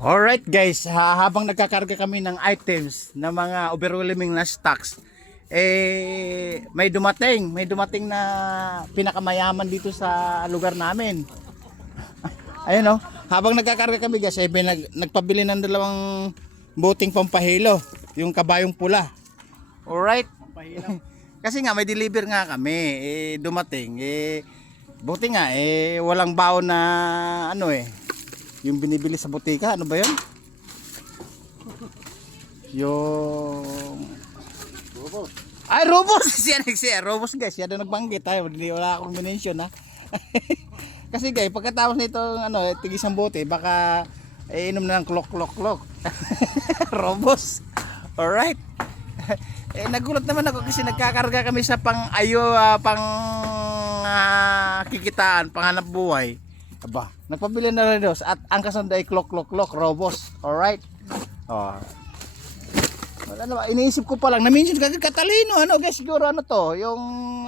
Alright guys, habang nagkakarga kami ng items na mga overwhelming na stocks, may dumating na pinakamayaman dito sa lugar namin. Ayun habang nagkakarga kami guys, nagpabili ng dalawang boting pampahilo, yung kabayong pula. Alright. Kasi nga may deliver nga kami, dumating, buti nga walang baon na yung binibili sa butika, ano ba yun? Yung Robos. Ay, Robos! Robos guys, yan na nagbanggit tayo. Wala akong mention ha. Kasi guys, pagkatapos nito tigisang bote, baka inom na ng klok. Robos. Alright. Nagulat naman ako kasi nagkakarga kami sa kikitaan, panghanap buhay. Aba, nagpabili na rin dos at ang kasunod ay klok, Robos. Alright. Wala na, iniisip ko pa lang, na-mention katalino, guys, siguro yung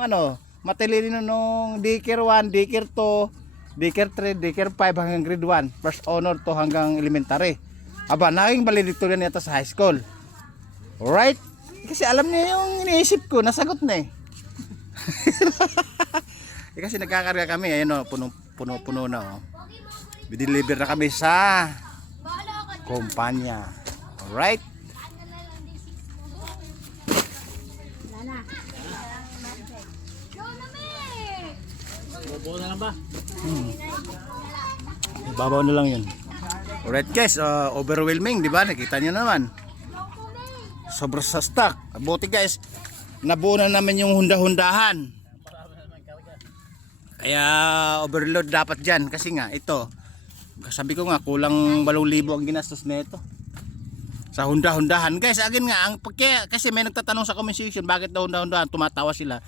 matalino nung daycare 1, daycare 2, daycare 3, daycare 5 hanggang grade 1, first honor to hanggang elementary. Aba, naging valedictorian yata sa high school. Alright. Kasi alam niya yung iniisip ko, nasagot na kasi nagkakarga kami, ayun puno na Bideliver na kami sa kumpanya. Alright. Babaw na lang ba? Babaw na lang yun. Alright guys, overwhelming, di ba? Nakita nyo naman. Sobrang sa stock. Buti guys, nabuo na namin yung hunda-hundahan. Kaya overload dapat dyan. Kasi nga ito, sabi ko nga kulang 8,000 ang ginastos nito sa hunda-hundahan. Guys, again nga, kasi may nagtatanong sa comment section, bakit daw hunda-hundahan? Tumatawa sila.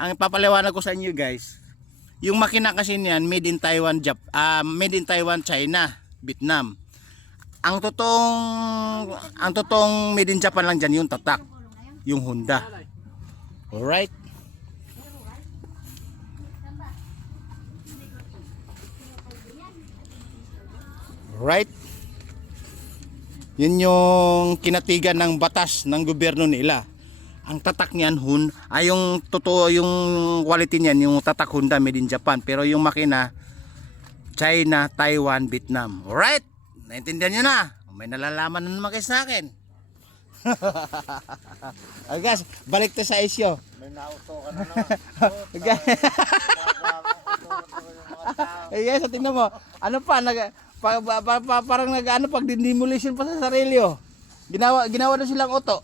Ang papaliwanag ko sa inyo guys, yung makina kasi niyan made in Taiwan, China, Vietnam. Ang totoong made in Japan lang dyan yung tatak, yung Honda. Alright. Right? Yun yung kinatigan ng batas ng gobyerno nila. Ang tatak niyan yung totoo yung quality niyan, yung tatak Honda made in Japan, pero yung makina China, Taiwan, Vietnam. Alright? Naintindihan niyo na? May nalalaman na naman kayo sa akin. Ay guys, balik to sa isyo. May nauto ka na naman. Ay guys, tingnan mo. Ano pa, parang pag demolition pa sa sarili ginawa na silang auto.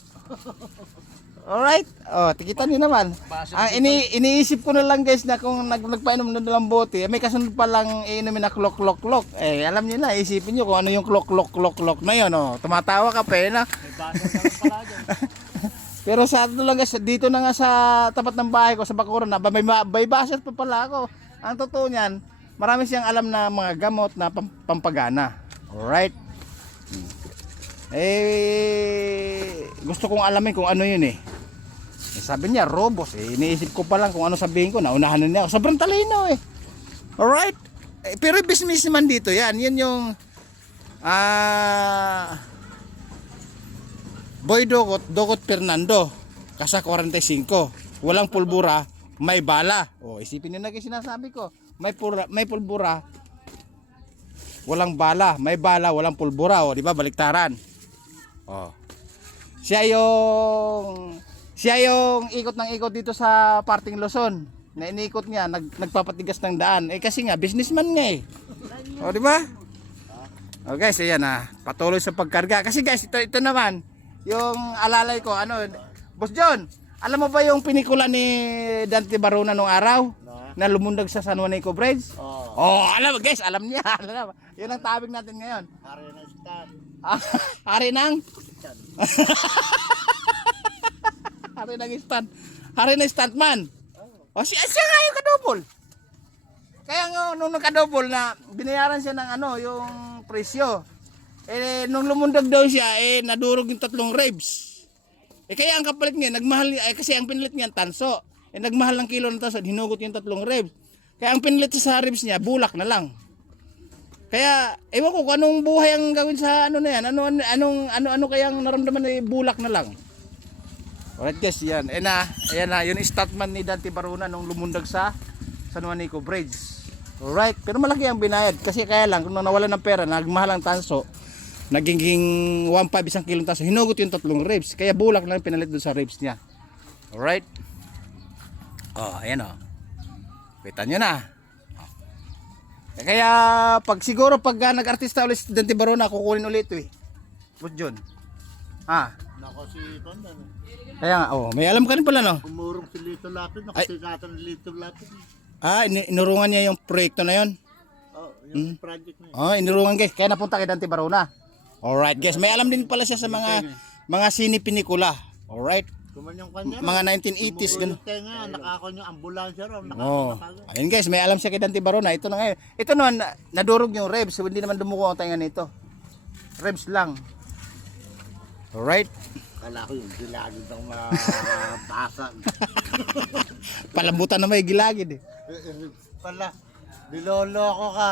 Alright. Tikitan niyo naman. Iniisip ko na lang guys na kung nagpainom na lang bote, may kasunod pa lang iinumin na klok. Alam niyo na, isipin niyo kung ano yung klok na yun. Tumatawa ka pa na. May basag ka lang pala dyan. Pero sa lang guys, dito na nga sa tapat ng bahay ko sa Bacoran na may basher pa pala ako. Ang totoo niyan, marami siyang alam na mga gamot na pampagana. Alright. Gusto kong alamin kung ano yun sabi niya Robos, iniisip ko pa lang kung ano sabihin ko, naunahan na niya. Sobrang talino Alright. Pero business man dito yan yung Boy Dogot Fernando, Kasa 45, walang pulbura, may bala. Isipin niyo na kasi sinasabi ko. May pulbura, walang bala, may bala, walang pulbura, di ba? Baliktaran. Siya yung ikot ng ikot dito sa parting Luzon. Na iniikot niya, nagpapatigas ng daan. Kasi nga businessman nga di ba? Guys, ayan patuloy sa pagkarga. Kasi guys, ito naman yung alalay ko, Boss John, alam mo ba yung pinikula ni Dante Barona nung araw? Na lumundag sa San Juanico Bridge? Alam guys, alam niya. Yun ang topic natin ngayon. Hari ng stand. Hari ng Hari ng stand. Hari ng stuntman. Siya nga yung kadouble. Kaya nung nakadouble na binayaran siya ng yung presyo. Nung lumundag daw siya, nadurog yung 3 ribs. Kaya ang kapalit niya, nagmahal, kasi ang pinilit niya tanso. Nagmahal ng kilo ng tanso, hinugot yung 3 ribs. Kaya ang pinilit sa ribs niya, bulak na lang. Kaya ewan ko kung anong buhay ang gawin sa ano na yan. Ano kayang naramdaman ni bulak na lang. Alright guys, yan. Ayan na, yung statman ni Dante Barona nung lumundag sa San Juanico Bridge. Alright, pero malaki ang binayad kasi kaya lang kung nawalan ng pera, nagmahal ang tanso. Naging 1.5 isang kilong tanso. Hinugot yung 3 ribs. Kaya bulak lang pinalit doon sa ribs niya. Alright. Oh, ayan oh. Kita nyo na. Kaya siguro pag nag-artista ulit si Dante Barona, kukunin ulit ito eh. But John. Nako si Pandan. Kaya nga, may alam ka rin pala no? Umurong si Lito Lapid. Nakasikatan ni Lito Lapid. Inurungan niya yung proyekto na yon. Yung project na yun. Inurungan guys. Kaya napunta kay Dante Barona. Alright guys, may alam din pala siya sa mga sine-pinikula. Alright. Kumanyang kanya. Mga 1980s ganun. Tenga, nakako nyo ambulansya raw. Ayun guys, may alam siya kay Dante Barona. Ito na ngayon. Ito naman, nadurog yung ribs. Hindi naman dumuko ang tenga nito. Ribs lang. Alright. Kala ko yung gilagid ng mabasag. Palambutan na may gilagid eh. Pala, niloloko ka.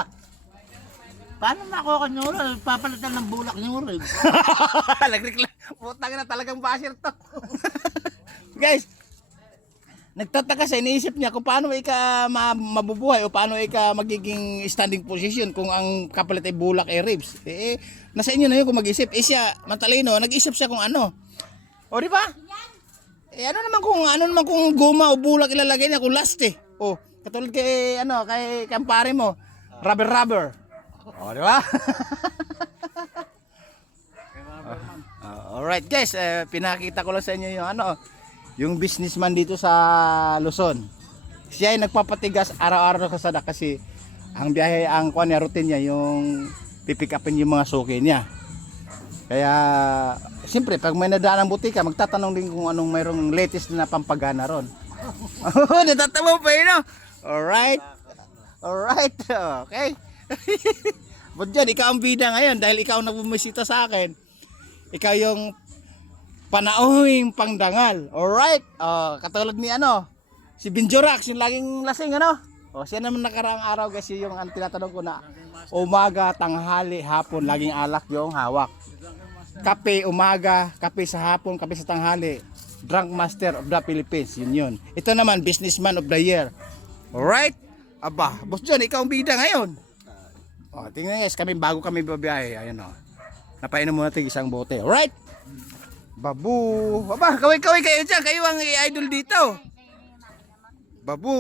Paano nakuha nyo rin? Papalitan ng bulak nyo rin. Putang na talagang basher to. Guys, nagtataka siya, iniisip niya kung paano mabubuhay o paano magiging standing position kung ang kapalit ay bulak ay ribs. Nasa inyo na yun kung mag-isip. Siya, matalino, nag-isip siya kung ano. O di ba? Ano naman kung guma o bulak ilalagay niya kung last eh. Katulad kay kampare mo, rubber. O di ba? Alright guys, pinakita ko lang sa inyo yung businessman dito sa Luzon. Siya ay nagpapatigas araw-araw sa kalsada kasi ang biyahe, ang routine niya yung pipick upin yung mga suki niya. Kaya siyempre pag may nadaan ng butika, magtatanong din kung anong mayroong latest na pampagana ron. Natatawa pa yun, no? Alright. Okay. But dyan, ikaw ang bida ngayon dahil ikaw ang nagbumisita sa akin. Ikaw yung panauhing pangdangal. Alright. Katulad ni si Binjorax, yung laging lasing siya naman nakaraang araw kasi yung tinatanong ko na umaga, tanghali, hapon, laging alak yung hawak. Kape umaga, kape sa hapon, kape sa tanghali. Drunk Master of the Philippines, yun. Ito naman, Businessman of the Year. Alright? Aba, Boss John, ikaw ang bida ngayon. Tingnan guys, bago kami babiyahe, ayan napainom muna natin isang bote. Alright? Babu. Aba, kaway kayo dyan. Kayo ang idol dito. Babu.